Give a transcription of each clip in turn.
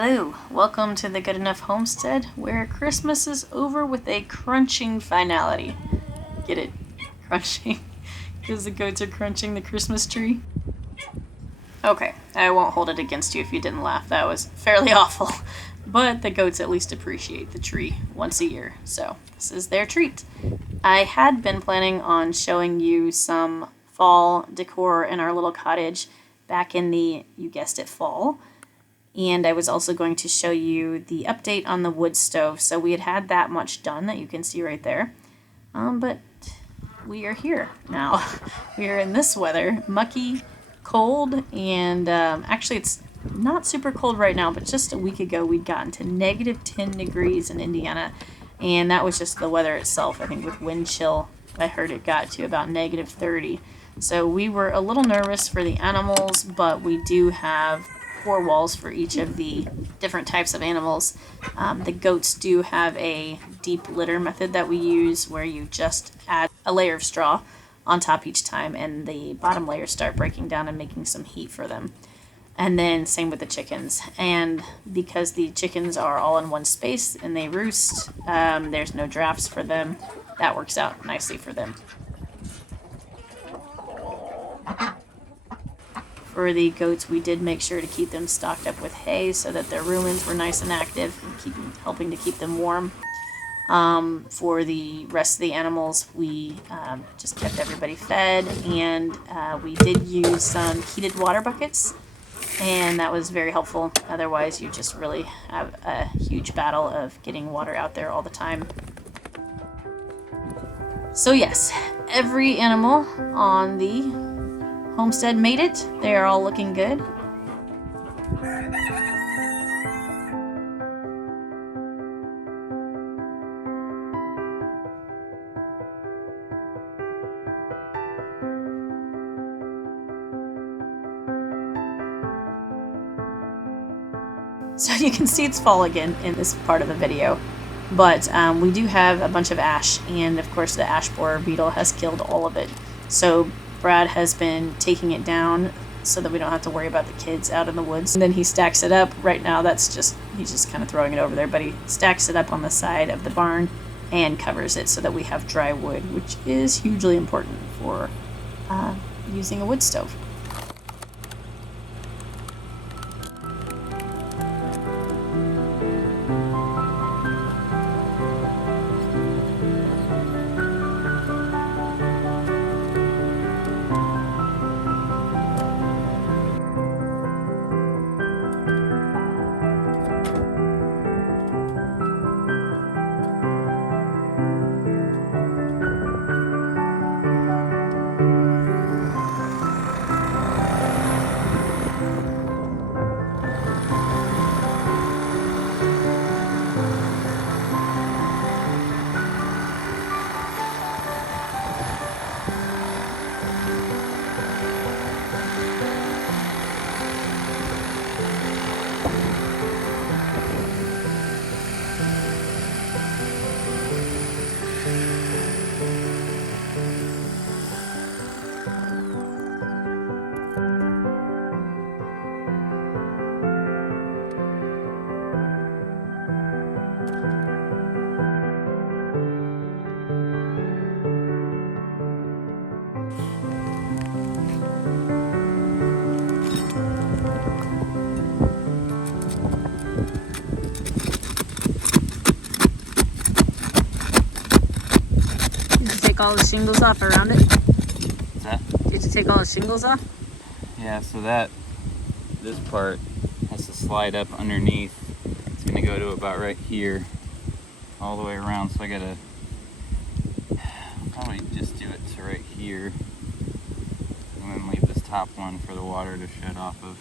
Hello, welcome to the Good Enough Homestead, where Christmas is over with a crunching finality. Get it? Crunching. Because the goats are crunching the Christmas tree. Okay, I won't hold it against you if you didn't laugh. That was fairly awful. But the goats at least appreciate the tree once a year, so this is their treat. I had been planning on showing you some fall decor in our little cottage back in the, you guessed it, fall. And I was also going to show you the update on the wood stove. So we had that much done that you can see right there. But we are here now. We are in this weather, mucky, cold, and actually it's not super cold right now, but just a week ago we'd gotten to negative 10 degrees in Indiana. And that was just the weather itself. I think with wind chill, I heard it got to about negative 30. So we were a little nervous for the animals, but we do have 4 walls for each of the different types of animals. The goats do have a deep litter method that we use where you just add a layer of straw on top each time and the bottom layers start breaking down and making some heat for them. And then same with the chickens. And because the chickens are all in one space and they roost, there's no drafts for them. That works out nicely for them. For the goats, we did make sure to keep them stocked up with hay so that their rumens were nice and active and helping to keep them warm. For the rest of the animals, we just kept everybody fed, and we did use some heated water buckets, and that was very helpful. Otherwise, you just really have a huge battle of getting water out there all the time. So yes, every animal on the homestead made it. They are all looking good. So you can see it's fall again in this part of the video. But we do have a bunch of ash, and of course the ash borer beetle has killed all of it. So Brad has been taking it down so that we don't have to worry about the kids out in the woods. And then he stacks it up. Right now he's just kind of throwing it over there, but he stacks it up on the side of the barn and covers it so that we have dry wood, which is hugely important for using a wood stove. All the shingles off around it? What's that? Did you take all the shingles off? Yeah, so this part has to slide up underneath. It's gonna go to about right here, all the way around. So I gotta probably just do it to right here, and then leave this top one for the water to shed off of.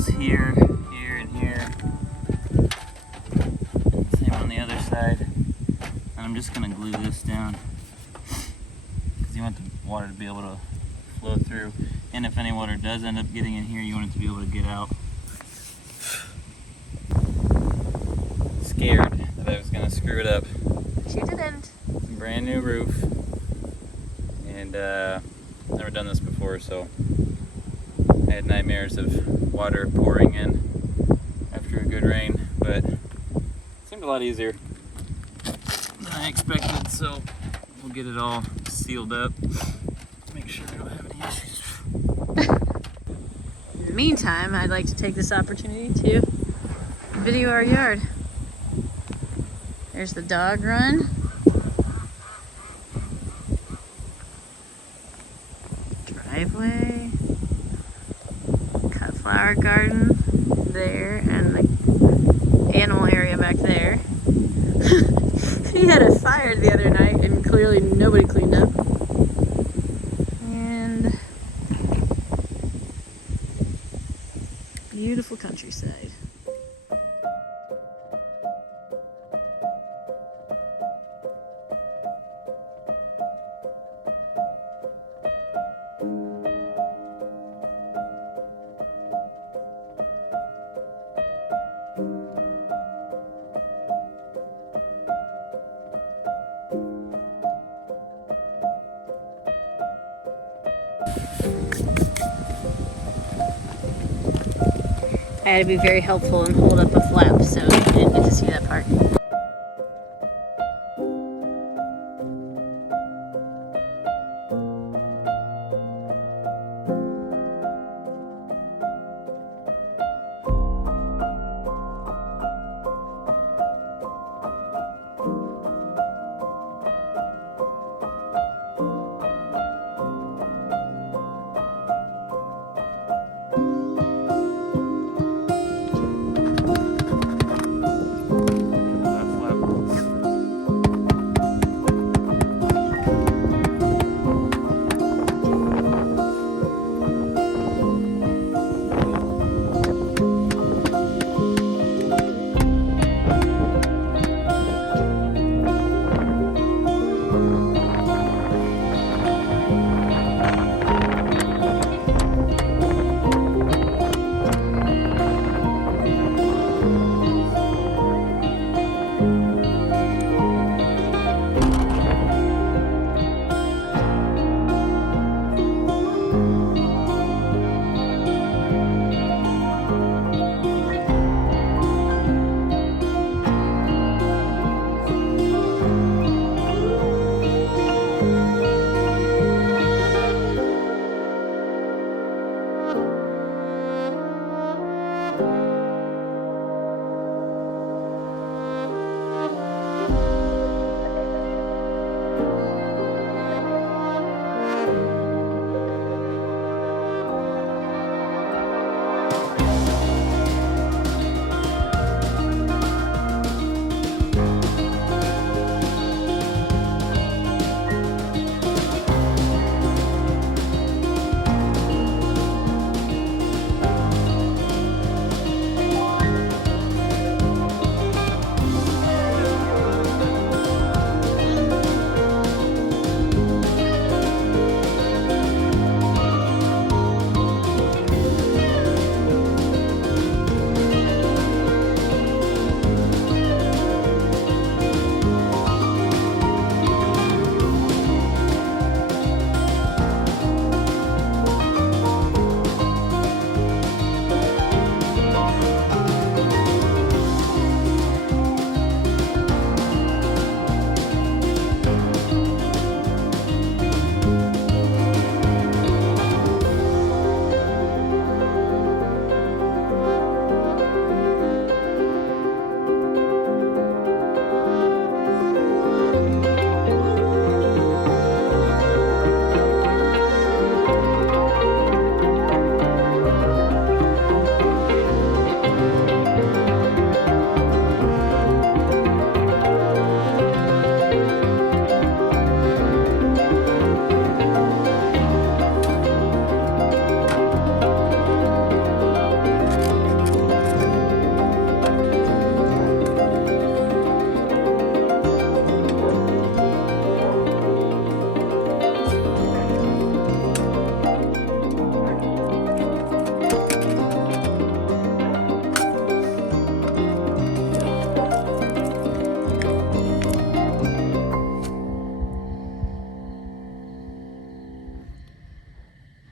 manholes here, here, and here. Same on the other side. And I'm just gonna glue this down because you want the water to be able to flow through. And if any water does end up getting in here, you want it to be able to get out. Scared that I was gonna screw it up. But you didn't. Brand new roof, and never done this before, so I had nightmares of water pouring in after a good rain, but it seemed a lot easier than I expected, so we'll get it all sealed up. Make sure we don't have any issues. In the meantime, I'd like to take this opportunity to video our yard. There's the dog run. Driveway. Cut flower garden there, and the animal area back there. He had a fire the other night and clearly nobody cleaned up. And beautiful countryside. I had to be very helpful and hold up a flap, so you didn't get to see that part.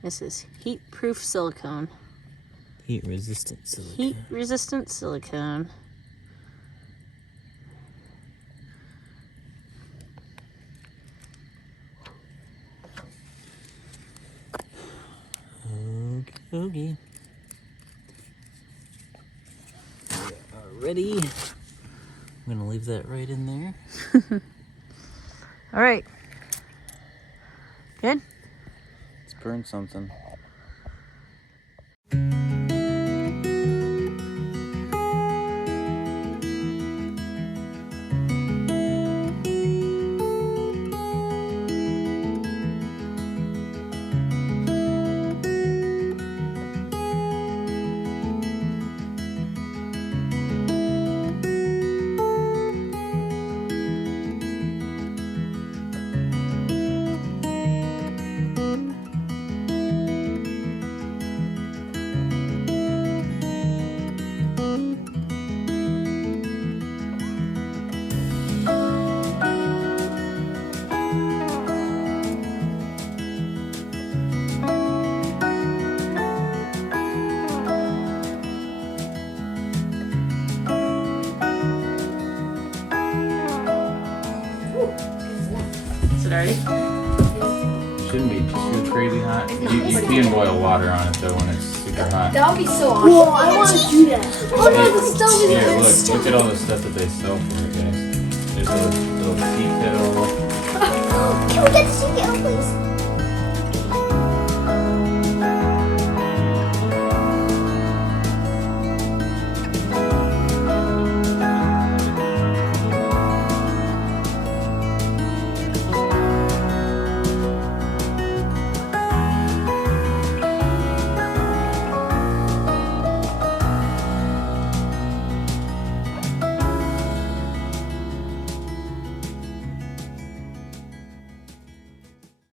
This is heat-proof silicone. Heat-resistant silicone. Heat-resistant silicone. Okay. Ready. I'm gonna leave that right in there. All right. Good? Let's burn something. Is it already? Shouldn't be too crazy hot. You can boil water on it though when it's super hot. That would be so awesome. Whoa, I want to do that. Oh no, the stove is Here, look at all the stuff that they sell for it, guys. There's a little tea kettle. Can we get the tea kettle, please?